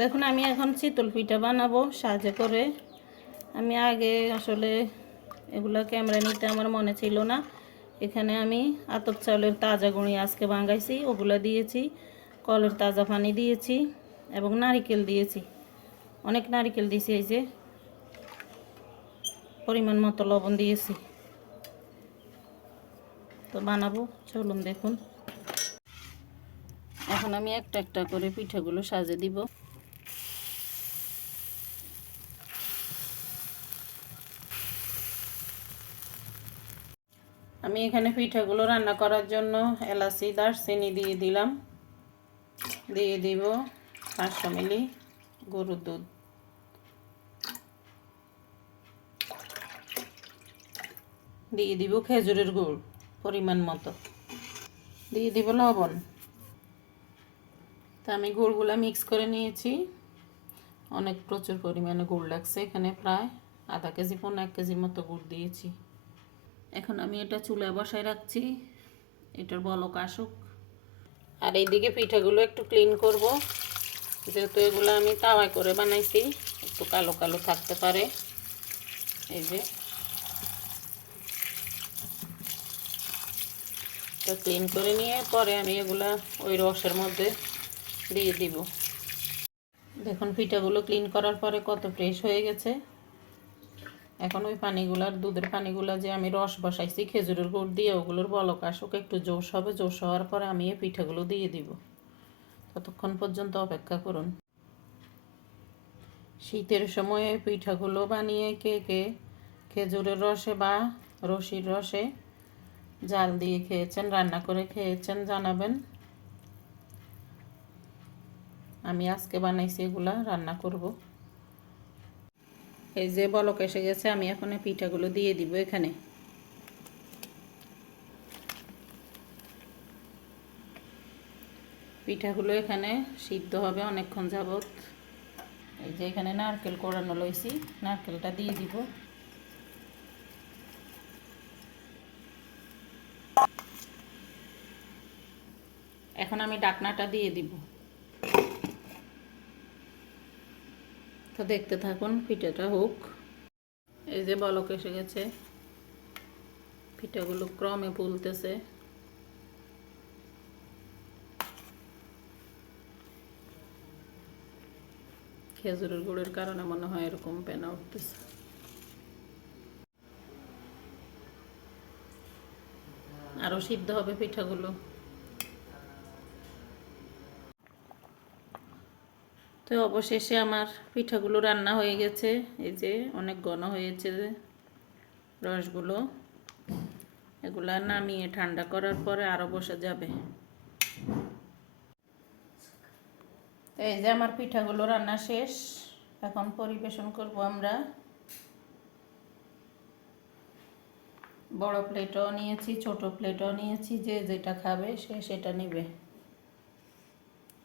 দেখুন আমি এখন চিতল পিঠা বানাবো সাজে করে। আমি আগে আসলে এগুলা ক্যামেরা নিতে আমার মনে ছিল না। এখানে আমি আতপ চাউলের তাজা গুঁড়ি আজকে ভাঙাইছি, ওগুলা দিয়েছি, কলের তাজা পানি দিয়েছি এবং নারিকেল দিয়েছি। অনেক নারিকেল দিয়েছি, এই যে পরিমাণ মতো লবণ দিয়েছি। তো বানাবো, চলুন দেখুন। এখন আমি একটা একটা করে পিঠাগুলো সাজে দিব। আমি এখানে পিঠাগুলো রান্না করার জন্য এলাচি দারচিনি দিয়ে দিলাম। দিয়ে দিব 500 মিলি গরুর দুধ। দিয়ে দিব খেজুরের গুড় পরিমাণ মতো। দিয়ে দিব লবণ। তা আমি গুড়গুলা মিক্স করে নিয়েছি। অনেক প্রচুর পরিমাণে গুড় লাগছে, এখানে প্রায় আধা কেজি 1 কেজির মতো গুড় দিয়েছি। এখন আমি এটা চুলায় বসায় রাখছি, এটার বলক আসুক। আর এইদিকে পিঠাগুলো একটু ক্লিন করব, যেহেতু এগুলো আমি তাওয়ায় করে বানাইছি, একটু কালো কালো থাকতে পারে। এই যে তো ক্লিন করে নিয়ে পরে আমি এগুলা ওই রসের মধ্যে দিয়ে দিব। দেখুন পিঠাগুলো ক্লিন করার পরে কত ফ্রেশ হয়ে গেছে। এখন ওই পানিগুলার, দুধের পানিগুলা যে আমি রস বসাইছি খেজুরের গুড় দিয়ে, ওগুলোর বলক আসুক, একটু জোশ হবে। জোশ হওয়ার পরে আমি এই পিঠাগুলো দিয়ে দিব। ততক্ষণ পর্যন্ত অপেক্ষা করুন। শীতের সময় এই পিঠাগুলো বানিয়ে কে কে খেজুরের রসে বা রসির রসে জাল দিয়ে খেয়েছেন, রান্না করে খেয়েছেন জানাবেন। আমি আজকে বানাইছি, এগুলা রান্না করব। এই যে বলক এসে গেছে, আমি এখন এই পিঠাগুলো দিয়ে দিব এখানে। পিঠাগুলো এখানে সিদ্ধ হবে অনেকক্ষণ যাবত। এই যে এখানে নারকেল কোড়ানো লইছি, নারকেলটা দিয়ে দিব। এখন আমি ঢাকনাটা দিয়ে দিব। তো দেখতে থাকুন, পিঠাটা হোক। এই যে বলক এসে গেছে, পিঠাগুলো ক্রমে ফুলতেছে। খেজুরের গুড়ের কারণে মনে হয় এরকম পেনা উঠতেছে। আরো সিদ্ধ হবে পিঠাগুলো। তো অবশেষে আমার পিঠাগুলো রান্না হয়ে গেছে। এই যে অনেক ঘন হয়েছে রসগুলো। এগুলা নামিয়ে ঠান্ডা করার পরে আরো বসে যাবে। তো এই যে আমার পিঠাগুলো রান্না শেষ, এখন পরিবেশন করব আমরা। বড় প্লেটও নিয়েছি, ছোট প্লেটও নিয়েছি, যে যেটা খাবে সে সেটা নেবে।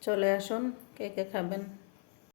চলে আসুন, কে কে খাবেন।